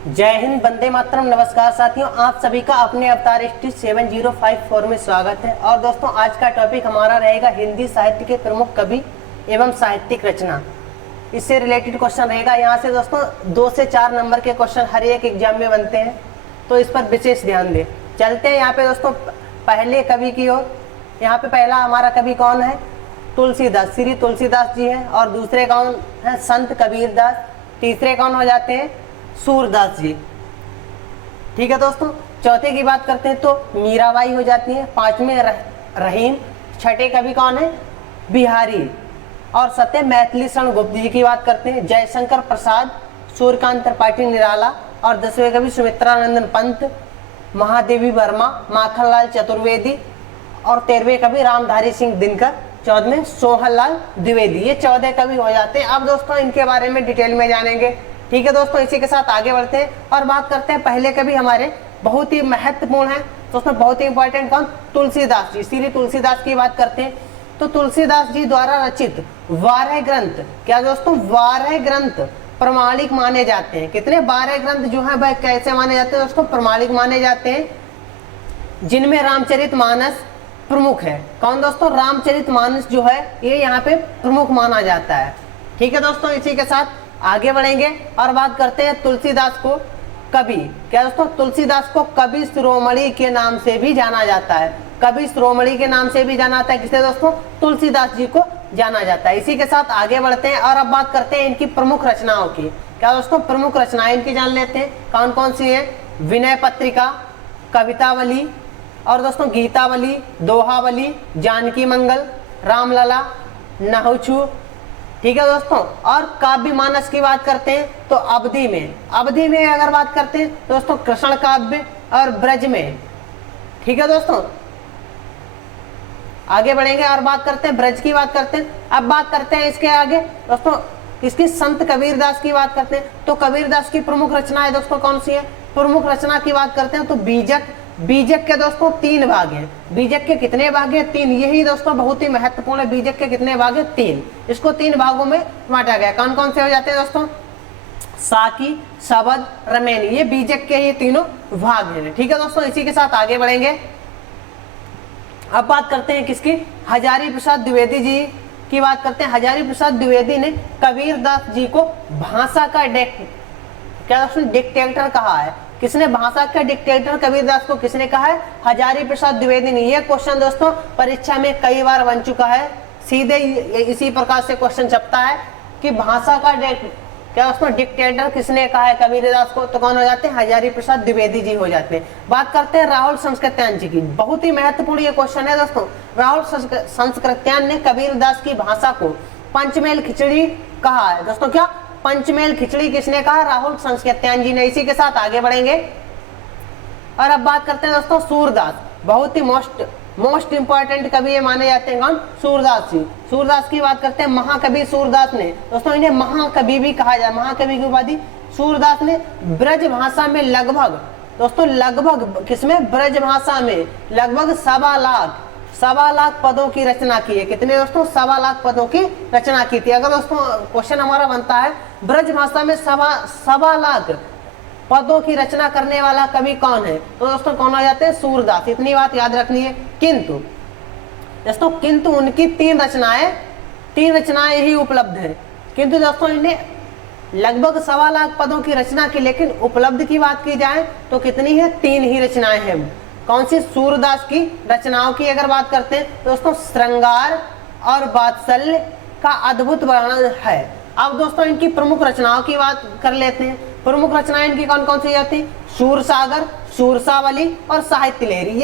जय हिंद, वंदे मातरम। नमस्कार साथियों, आप सभी का अपने अवतार स्ट्रीट 7054 में स्वागत है। और दोस्तों, आज का टॉपिक हमारा रहेगा हिंदी साहित्य के प्रमुख कवि एवं साहित्यिक रचना। इससे रिलेटेड क्वेश्चन रहेगा। यहाँ से दोस्तों 2 से 4 नंबर के क्वेश्चन हर एक एग्जाम में बनते हैं, तो इस पर विशेष ध्यान दें। चलते हैं यहाँ पे दोस्तों पहले कवि की ओर। यहाँ पे पहला हमारा कवि कौन है? तुलसीदास, श्री तुलसीदास जी हैं। और दूसरे कौन है? संत कबीरदास। तीसरे कौन हो जाते हैं? सूरदास जी। ठीक है दोस्तों, चौथे की बात करते हैं तो मीराबाई हो जाती है। पांचवें रहीम। छठे कवि कौन है? बिहारी। और सत्य मैथिली शरण गुप्त जी की बात करते हैं। जयशंकर प्रसाद, सूर्यकांत त्रिपाठी निराला। और 10वें कवि सुमित्रानंदन पंत, महादेवी वर्मा, माखनलाल चतुर्वेदी। और 13वें कवि रामधारी सिंह दिनकर। 14वें सोहनलाल द्विवेदी। ये 14 कवि हो जाते हैं। अब दोस्तों इनके बारे में डिटेल में जानेंगे। ठीक है दोस्तों, इसी के साथ आगे बढ़ते हैं और बात करते हैं पहले कवि हमारे बहुत ही महत्वपूर्ण है दोस्तों, बहुत ही इंपॉर्टेंट कौन? तुलसीदास जी। श्री तुलसीदास की बात करते हैं तो तुलसीदास जी द्वारा रचित 12 ग्रंथ, क्या दोस्तों 12 ग्रंथ प्रमाणिक माने जाते हैं। कितने? 12 ग्रंथ जो है वह कैसे माने जाते हैं दोस्तों? प्रमाणिक माने जाते हैं, जिनमें रामचरितमानस प्रमुख है। कौन दोस्तों? रामचरितमानस जो है ये यहाँ पे प्रमुख माना जाता है। ठीक है दोस्तों, इसी के साथ आगे बढ़ेंगे और बात करते हैं तुलसीदास को कवि, क्या दोस्तों? तुलसीदास को कवि शिरोमणि के नाम से भी जाना जाता है। कवि शिरोमणि के नाम से भी जाना जाता है। किसे दोस्तों? तुलसीदास जी को जाना जाता है। इसी के साथ आगे बढ़ते हैं और अब बात करते हैं इनकी प्रमुख रचनाओं की। क्या दोस्तों? प्रमुख रचनाएं इनकी जान लेते हैं कौन कौन सी है? विनय पत्रिका, कवितावली, और दोस्तों गीतावली, दोहावली, जानकी मंगल, रामलला, नहुछु। ठीक है दोस्तों, और काव्य मानस की बात करते हैं तो अवधि में अगर बात करते हैं दोस्तों कृष्ण काव्य और ब्रज में। ठीक है दोस्तों, आगे बढ़ेंगे और बात करते हैं ब्रज की बात करते हैं। अब बात करते हैं इसके आगे दोस्तों इसकी संत कबीरदास की बात करते हैं तो कबीरदास की प्रमुख रचना है दोस्तों कौन सी है? प्रमुख रचना की बात करते हैं तो बीजक। बीजक के दोस्तों 3 भाग हैं। बीजक के कितने भाग हैं? 3। यही दोस्तों बहुत ही महत्वपूर्ण है। बीजक के कितने भाग हैं? 3। इसको 3 भागों में बांटा गया। कौन कौन से हो जाते हैं दोस्तों? साकी, शबद, रमेन। ये बीजक के ही तीनों भाग हैं। ठीक है दोस्तों, इसी के साथ आगे बढ़ेंगे। अब बात करते हैं किसकी? हजारी प्रसाद द्विवेदी जी की बात करते हैं। हजारी प्रसाद द्विवेदी ने कबीरदास जी को भाषा का डिक्टेटर कहा है। किसने भाषा का डिक्टेटर कबीरदास को किसने कहा है? हजारी प्रसाद द्विवेदी ने। यह क्वेश्चन दोस्तों परीक्षा में कई बार बन चुका है। सीधे इसी प्रकार से क्वेश्चन छपता है कि भाषा का क्या दोस्तों डिक्टेटर किसने कहा है कबीरदास को? तो कौन हो जाते हैं? हजारी प्रसाद द्विवेदी जी हो जाते हैं। बात करते हैं राहुल संस्कृत्यायन जी की। बहुत ही महत्वपूर्ण ये क्वेश्चन है दोस्तों। राहुल संस्कृत्यायन ने कबीरदास की भाषा को पंचमेल खिचड़ी कहा है दोस्तों। क्या? पंचमेल खिचड़ी किसने कहा? राहुल संस्कृत्यायन जी ने। इसी के साथ आगे बढ़ेंगे और अब बात करते हैं दोस्तों सूरदास। बहुत ही मोस्ट इंपॉर्टेंट कवि ये माने जाते हैं। कौन? सूरदास जी। सूरदास की बात करते हैं। महाकवि सूरदास ने दोस्तों इन्हें महाकवि भी कहा जाए। महाकवि की उपाधि सूरदास ने ब्रज भाषा में लगभग किसमें? ब्रज भाषा में लगभग 1.25 लाख पदों की रचना की है। कितने दोस्तों? 1.25 लाख पदों की रचना की थी। अगर दोस्तों क्वेश्चन हमारा बनता है ब्रज भाषा में 1.25 लाख पदों की रचना करने वाला कवि कौन है? तो दोस्तों कौन हो जाते हैं? सूरदास। इतनी बात याद रखनी है। किंतु उनकी 3 रचनाएं ही उपलब्ध है। किंतु दोस्तों इन्हें लगभग 1.25 लाख पदों की रचना की, लेकिन उपलब्ध की बात की जाए तो कितनी है? 3 ही रचनाएं हैं। कौन सी? सूरदास की रचनाओं की अगर बात करते हैं तो दोस्तों श्रृंगार और वात्सल्य का अद्भुत वर्णन है। अब दोस्तों इनकी प्रमुख रचनाओं की बात कर लेते हैं। प्रमुख रचनाएं इनकी कौन कौन सी आती? शूरसागर, शूरसावली और साहित्य लहरी।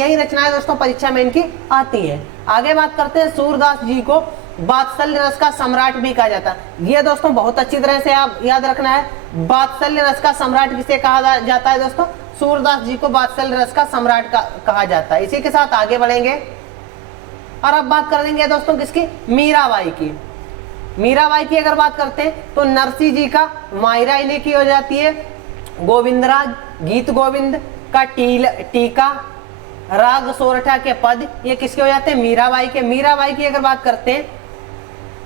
यही रचनाएं दोस्तों परीक्षा में इनकी आती है। आगे बात करते हैं सूरदास जी को वात्सल्य रस का सम्राट भी कहा जाता है। ये दोस्तों बहुत अच्छी तरह से आप याद रखना है। वात्सल्य रस का सम्राट किसे कहा जाता है दोस्तों? सूरदास जी को वात्सल्य रस का सम्राट कहा जाता है। इसी के साथ आगे बढ़ेंगे और अब बात करेंगे दोस्तों किसकी? मीराबाई की। मीराबाई की अगर बात करते हैं तो नरसिंह जी का मायरा इन्हीं की हो जाती है। गोविंदराज, गीत गोविंद का टीका, राग सोरठा के पद, ये किसके हो जाते हैं? मीराबाई के। मीराबाई की अगर बात करते हैं,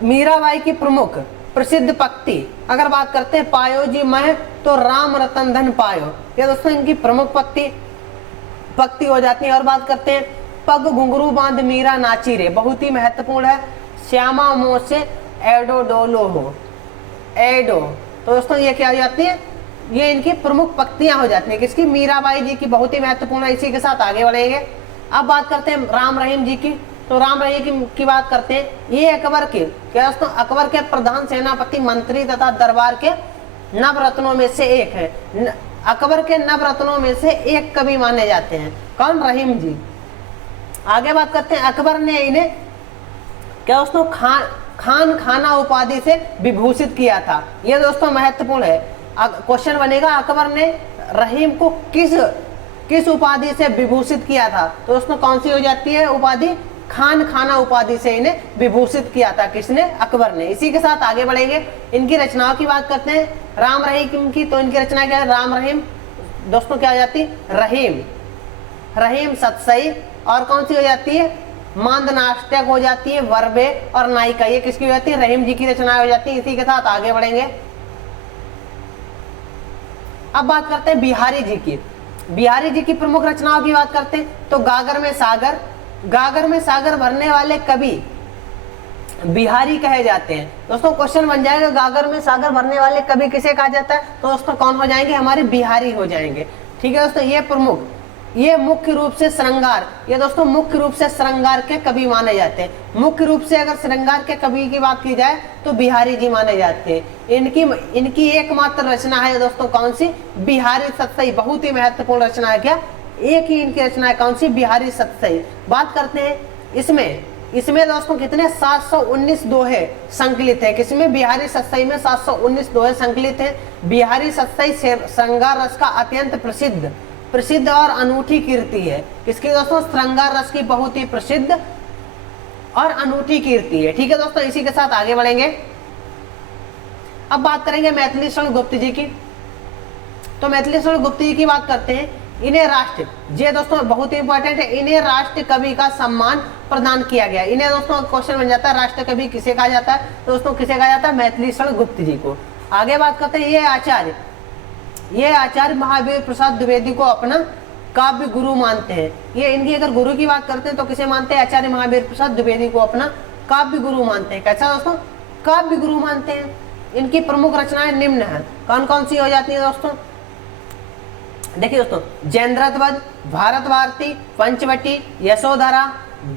मीराबाई की प्रमुख प्रसिद्ध पंक्ति अगर बात करते हैं, पायो जी मैं तो राम रतन धन पायो। ये दोस्तों इनकी प्रमुख पक्ति हो जाती है। और बात करते हैं पग घुंघरू बांध मीरा नाची रे, बहुत ही महत्वपूर्ण है। श्यामा मोह से एडो डोलो हो, एडो, तो दोस्तों ये क्या हो जाती है, ये इनकी प्रमुख पक्तियां हो जाती हैं किसकी, मीराबाई जी की, बहुत ही महत्वपूर्ण है। इसी के साथ आगे बढ़ेंगे। अब बात करते हैं राम रहीम जी की। तो राम रहीम की बात करते हैं, ये अकबर के क्या दोस्तों, अकबर के प्रधान सेनापति, मंत्री तथा दरबार के नवरत्नों में से एक है। अकबर के नवरत्नों में से एक कवि माने जाते हैं। कौन, रहीम जी। आगे बात करते हैं अकबर ने इन्हें क्या दोस्तों खान खाना उपाधि से विभूषित किया था। यह दोस्तों महत्वपूर्ण है, क्वेश्चन बनेगा अकबर ने रहीम को किस उपाधि से विभूषित किया था। तो दोस्तों कौन सी हो जाती है उपाधि, खान खाना उपाधि से इन्हें विभूषित किया था किसने, अकबर ने। इसी के साथ आगे बढ़ेंगे। इनकी रचनाओं की बात करते हैं राम रहीम की। तो इनकी रचना क्या है, राम रहीम दोस्तों क्या हो जाती है, रहीम सतसई, और कौन सी हो जाती है, मांद नाष्टक हो जाती है, वर्बे और नायिका, ये किसकी हो जाती है, रहीम जी की रचना हो जाती है। इसी के साथ आगे बढ़ेंगे। अब बात करते हैं बिहारी जी की। बिहारी जी की प्रमुख रचनाओं की बात करते हैं तो गागर में सागर भरने वाले कवि बिहारी कहे जाते हैं। दोस्तों क्वेश्चन बन जाएगा गागर में सागर भरने वाले कवि किसे कहा जाता है, तो दोस्तों कौन हो जाएंगे, हमारे बिहारी हो जाएंगे। ठीक है दोस्तों, ये मुख्य रूप से श्रृंगार, ये दोस्तों मुख्य रूप से श्रृंगार के कवि माने जाते हैं। मुख्य रूप से अगर श्रृंगार के कवि की बात की जाए तो बिहारी जी माने जाते हैं। इनकी एकमात्र रचना है दोस्तों कौन सी, बिहारी सतसई, बहुत ही महत्वपूर्ण रचना है। क्या, एक ही इनकी रचना है, कौन सी, बिहारी सतसई। बात करते हैं इसमें दोस्तों कितने 719 दोहे संकलित है। किसमें, बिहारी सतसई में 719 दोहे संकलित है। बिहारी सतसई श्रृंगार रस का अत्यंत प्रसिद्ध और अनूठी कीर्ति है। किसकी दोस्तों, श्रृंगार रस की बहुत ही प्रसिद्ध और अनूठी कीर्ति है। ठीक है दोस्तों, इसी के साथ आगे बढ़ेंगे। अब बात करेंगे मैथिली शरण गुप्त जी की। तो मैथिली शरण गुप्त जी की बात करते हैं, इन्हें राष्ट्र, ये दोस्तों बहुत ही इंपॉर्टेंट है, इन्हें राष्ट्र कवि का सम्मान प्रदान किया गया। इन्हें दोस्तों क्वेश्चन बन जाता है राष्ट्र कवि किसे कहा जाता है, तो दोस्तों किसे कहा जाता है, मैथिली शरण गुप्त जी को। आगे बात करते हैं, ये आचार्य महावीर प्रसाद द्विवेदी को अपना काव्य गुरु मानते हैं। ये इनकी अगर गुरु की बात करते हैं तो किसे मानते हैं, आचार्य महावीर प्रसाद द्विवेदी को अपना काव्य गुरु मानते हैं। कैसा दोस्तों, काव्य गुरु मानते हैं। इनकी प्रमुख रचनाएं निम्न है, कौन कौन सी हो जाती है दोस्तों, देखिए दोस्तों, जयन्द्रथ, भारत भारती, पंचवटी, यशोधरा,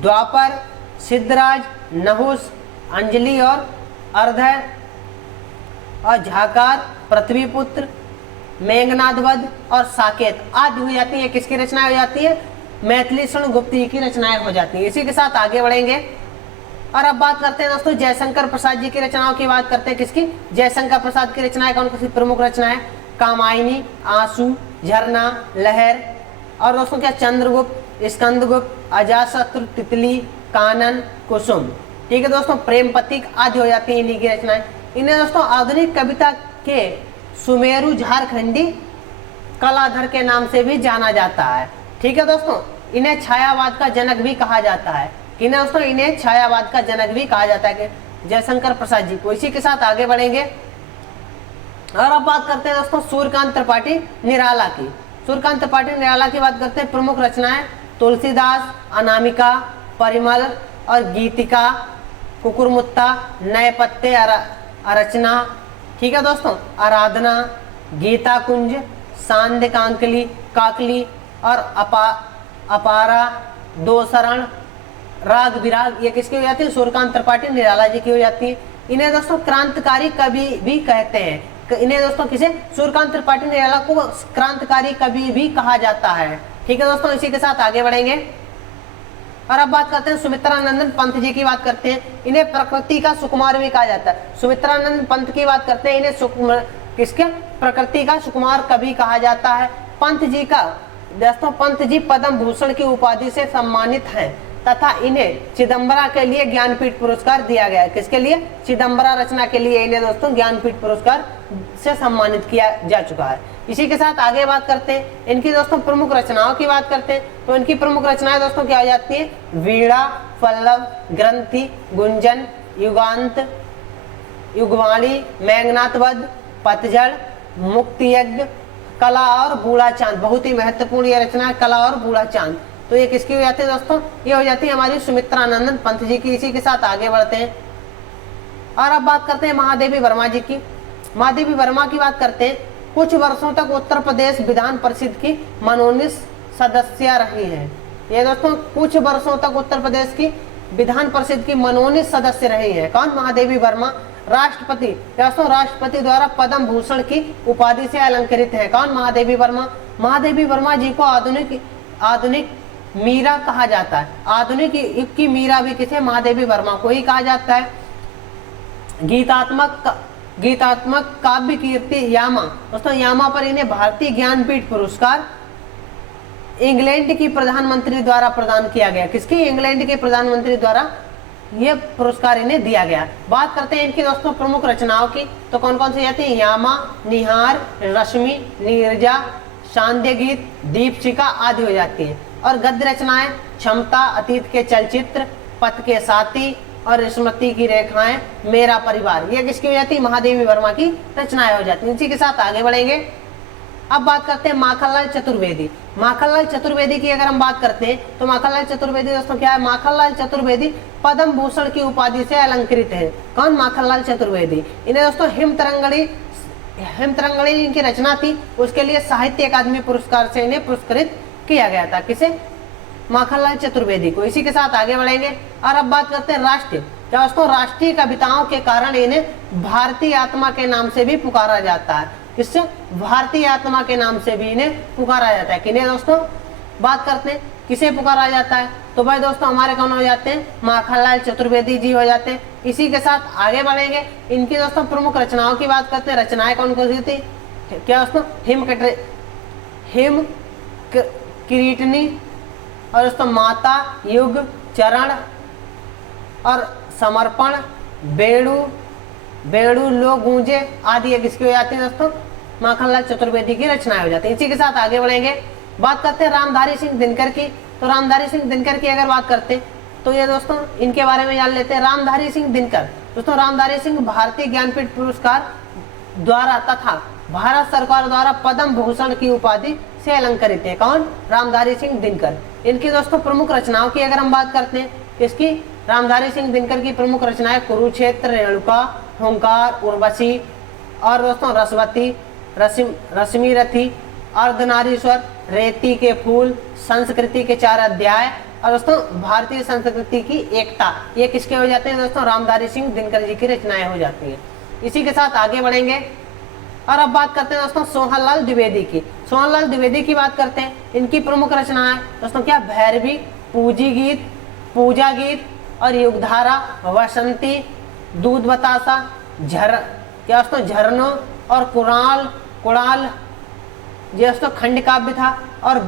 द्वापर, सिद्धराज, नहुस, अंजलि और अर्धय, और झाकार, पृथ्वीपुत्र, मेघनाद वध और साकेत आदि हो जाती है। किसकी रचनाएं हो जाती है, मैथिली शरण गुप्त जी की रचनाएं हो जाती है। इसी के साथ आगे बढ़ेंगे और अब बात करते हैं दोस्तों जयशंकर प्रसाद जी की रचनाओं की बात करते हैं। किसकी, जयशंकर प्रसाद की रचनाएं कौन सी प्रमुख रचना है, कामायनी, आंसू, झरना, लहर, और दोस्तों क्या, चंद्रगुप्त, स्कंदगुप्त, अजातशत्रु, तितली, कानन, कुसुम। ठीक है दोस्तों, प्रेम पथिक आदि हो जाती है इन्हीं की रचनाएं। इन्हें दोस्तों आधुनिक कविता के सुमेरु झारखंडी कलाधर के नाम से भी जाना जाता है। ठीक है दोस्तों, इन्हें छायावाद का जनक भी कहा जाता है। इन्हें दोस्तों इन्हें छायावाद का जनक भी कहा जाता है जयशंकर प्रसाद जी को। इसी के साथ आगे बढ़ेंगे और अब बात करते हैं दोस्तों सूर्यकांत त्रिपाठी निराला की। सूर्यकांत त्रिपाठी निराला की बात करते हैं, प्रमुख रचनाएं तुलसीदास, अनामिका, परिमल और गीतिका, कुकुरमुत्ता, नए पत्ते, अरचना। ठीक है दोस्तों, आराधना, गीता कुंज, सांध्य काकली और अपारा, दो शरण, राग विराग, ये किसकी हो जाती है, सूर्यकांत त्रिपाठी निराला जी की हो जाती है। इन्हें दोस्तों क्रांतिकारी कवि भी कहते हैं। इन्हें दोस्तों किसे, सूर्यकांत त्रिपाठी निराला को क्रांतिकारी कवि भी कहा जाता है। ठीक है दोस्तों, इसी के साथ आगे बढ़ेंगे और अब बात करते हैं सुमित्रानंदन पंत जी की बात करते हैं। इन्हें प्रकृति का सुकुमार भी कहा जाता है। सुमित्रानंद पंत की बात करते हैं, इन्हें किसके, प्रकृति का सुकुमार कवि कहा जाता है। पंत जी का दोस्तों, पंत जी पद्म भूषण की उपाधि से सम्मानित हैं तथा इन्हें चिदम्बरा के लिए ज्ञानपीठ पुरस्कार दिया गया है। किसके लिए, चिदम्बरा रचना के लिए इन्हें दोस्तों ज्ञानपीठ पुरस्कार से सम्मानित किया जा चुका है। इसी के साथ आगे बात करते हैं इनकी दोस्तों प्रमुख रचनाओं की बात करते हैं। तो इनकी प्रमुख रचनाएं दोस्तों क्या हो जाती है, वीणा, पल्लव, ग्रंथि, गुंजन, युगांत, युगवाणी, मेघनाथ वध, पतझड़, मुक्ति यज्ञ, कला और बूढ़ा चांद, बहुत ही महत्वपूर्ण ये रचना है कला और बूढ़ा चांद। तो ये किसकी हो जाती है दोस्तों, ये हो जाती है हमारी सुमित्रानंदन पंत जी की। इसी के साथ आगे बढ़ते हैं और अब बात करते हैं महादेवी वर्मा जी की। महादेवी वर्मा की बात करते हैं। कुछ वर्षों तक उत्तर प्रदेश विधान परिषद की मनोनीत सदस्य रही है। ये दोस्तों कुछ वर्षों तक उत्तर प्रदेश की विधान परिषद की मनोनीत सदस्य रही है। कौन, महादेवी वर्मा। राष्ट्रपति, दोस्तों राष्ट्रपति द्वारा पद्म भूषण की उपाधि से अलंकृत है। कौन, महादेवी वर्मा। महादेवी वर्मा जी को आधुनिक मीरा कहा जाता है। आधुनिक युग की मीरा भी किसे, महादेवी वर्मा को ही कहा जाता है। गीतात्मक काव्य कीर्ति यामा, दोस्तों यामा पर इन्हें भारतीय ज्ञानपीठ पुरस्कार इंग्लैंड की प्रधानमंत्री द्वारा प्रदान किया गया। किसकी, इंग्लैंड के प्रधानमंत्री द्वारा ये पुरस्कार इन्हें दिया गया। बात करते हैं इनकी दोस्तों प्रमुख रचनाओं की, तो कौन कौन सी जाती है, यामा, निहार, रश्मि, नीरजा, शांध्य गीत, दीपशिखा आदि हो जाती है। और गद्य रचनाएं क्षमता, अतीत के चलचित्र, पथ के साथी और स्मृति की रेखाएं, मेरा परिवार, ये किसकी हो जाती है, महादेवी वर्मा की रचनाएं हो जाती है। इसी के साथ आगे बढ़ेंगे। अब बात करते हैं माखनलाल चतुर्वेदी। माखनलाल चतुर्वेदी की अगर हम बात करते हैं तो माखनलाल चतुर्वेदी दोस्तों क्या है, माखनलाल चतुर्वेदी पद्म भूषण की उपाधि से अलंकृत है। कौन, माखनलाल चतुर्वेदी। इन्हें दोस्तों हिमतरंगणी इनकी रचना थी, उसके लिए साहित्य अकादमी पुरस्कार से इन्हें पुरस्कृत किया गया था। किसे, माखनलाल चतुर्वेदी को। इसी के साथ आगे बढ़ेंगे और अब बात करते हैं राष्ट्रीय। दोस्तों राष्ट्रीय कविताओं के कारण इन्हें भारतीय आत्मा के नाम से भी पुकारा जाता है। किससे, भारतीय आत्मा के नाम से भी इन्हें पुकारा जाता है। किन्हें दोस्तों, बात करते हैं किसे पुकारा जाता है, तो भाई दोस्तों हमारे कौन हो जाते हैं, माखनलाल चतुर्वेदी जी हो जाते हैं। इसी के साथ आगे बढ़ेंगे। इनकी दोस्तों प्रमुख रचनाओं की बात करते हैं। रचनाएं कौन कौन सी थी, क्या दोस्तों, हिम किरीटनी और दोस्तों माता, युग, चरण और समर्पण, बेड़ू लो गूंजे आदि ये किसकी हो जाती है दोस्तों, माखनलाल चतुर्वेदी की रचनाएं हो जाती है। इसी के साथ आगे बढ़ेंगे। बात करते हैं रामधारी सिंह दिनकर की। तो रामधारी सिंह दिनकर की अगर बात करते हैं तो ये दोस्तों इनके बारे में जान लेते हैं। रामधारी सिंह दिनकर, दोस्तों रामधारी सिंह भारतीय ज्ञानपीठ पुरस्कार द्वारा तथा भारत सरकार द्वारा पद्म भूषण की उपाधि से अलंकृत है। कौन, रामधारी सिंह दिनकर। इनकी दोस्तों प्रमुख रचनाओं की अगर हम बात करते हैं, किसकी, रामधारी सिंह दिनकर की प्रमुख रचनाएं कुरुक्षेत्र, रेणुका, हुंकार, उर्वशी और दोस्तों रसवती, रश्मि रथी, अर्धनारीश्वर, रेती के फूल, संस्कृति के 4 अध्याय और दोस्तों भारतीय संस्कृति की एकता, ये किसके हो जाते हैं दोस्तों, रामधारी सिंह दिनकर जी की रचनाएं हो जाती है। इसी के साथ आगे बढ़ेंगे और अब बात करते हैं दोस्तों सोहनलाल द्विवेदी की। सोहनलाल द्विवेदी की बात करते हैं। इनकी प्रमुख रचनाएं दोस्तों क्या, भैरवी, पूजा गीत और युगधारा, वसंती, दूध बतासा, क्या दोस्तों झरनों और कुड़ाल ये दोस्तों खंड काव्य था। और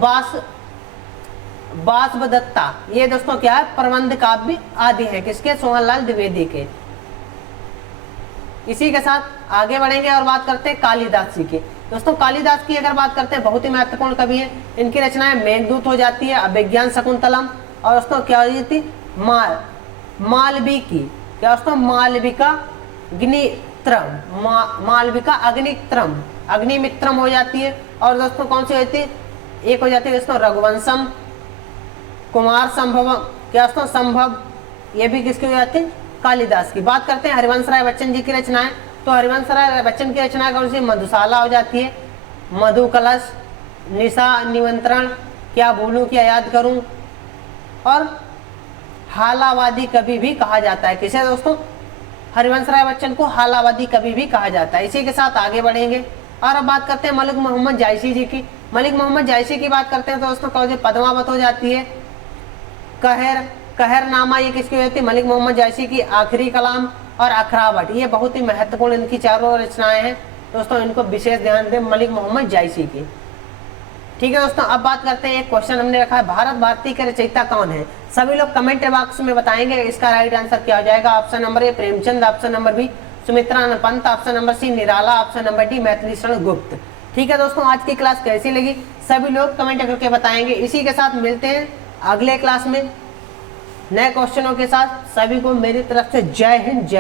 बासवदत्ता ये दोस्तों क्या है, प्रबंध काव्य आदि है। किसके, सोहनलाल द्विवेदी के। इसी के साथ आगे बढ़ेंगे और बात करते हैं कालिदास जी की। दोस्तों कालिदास की अगर बात करते हैं, बहुत ही महत्वपूर्ण कवि है। इनकी रचनाएं मेघदूत हो जाती है, अभिज्ञान शकुंतलम और दोस्तों क्या हो जाती, मालविकी, क्या दोस्तों मालविका अग्निमित्रम हो जाती है। और दोस्तों कौन सी होती है, एक हो जाती है दोस्तों रघुवंशम, कुमार संभव, क्या दोस्तों संभव, ये भी किसकी हो जाती है, कालिदास की। बात करते हैं हरिवंश राय बच्चन जी की रचनाएं। तो हरिवंश राय बच्चन की रचना कौन सी, मधुशाला हो जाती है, मधु कलश, निशा निमंत्रण, क्या भूलूं क्या याद करूं और हालावादी कवि भी कहा जाता है। किसे दोस्तों, हरिवंश राय बच्चन को हालावादी कवि भी कहा जाता है। इसी के साथ आगे बढ़ेंगे और अब बात करते हैं मलिक मोहम्मद जायसी जी की। मलिक मोहम्मद जायसी की बात करते हैं तो दोस्तों कौन सी, पद्मावत हो जाती है, कहरनामा ये किसकी हो जाती है, मलिक मोहम्मद जायसी की, आखिरी कलाम और अखरावट, ये बहुत ही महत्वपूर्ण इनकी चारों रचनाएं हैं दोस्तों, इनको विशेष ध्यान दें, मलिक मोहम्मद जायसी की। ठीक है दोस्तों, अब बात करते हैं, एक क्वेश्चन हमने रखा है, भारत भारती के रचयिता कौन है। सभी लोग कमेंट बॉक्स में बताएंगे इसका राइट आंसर क्या हो जाएगा। Option number A Premchand, option number B Sumitranand Pant, option number C Nirala, option number D Maithili Sharan Gupt. ठीक है दोस्तों, आज की क्लास कैसी लगी सभी लोग कमेंट करके बताएंगे। इसी के साथ मिलते हैं अगले क्लास में नए क्वेश्चनों के साथ। सभी को मेरी तरफ से जय हिंद, जय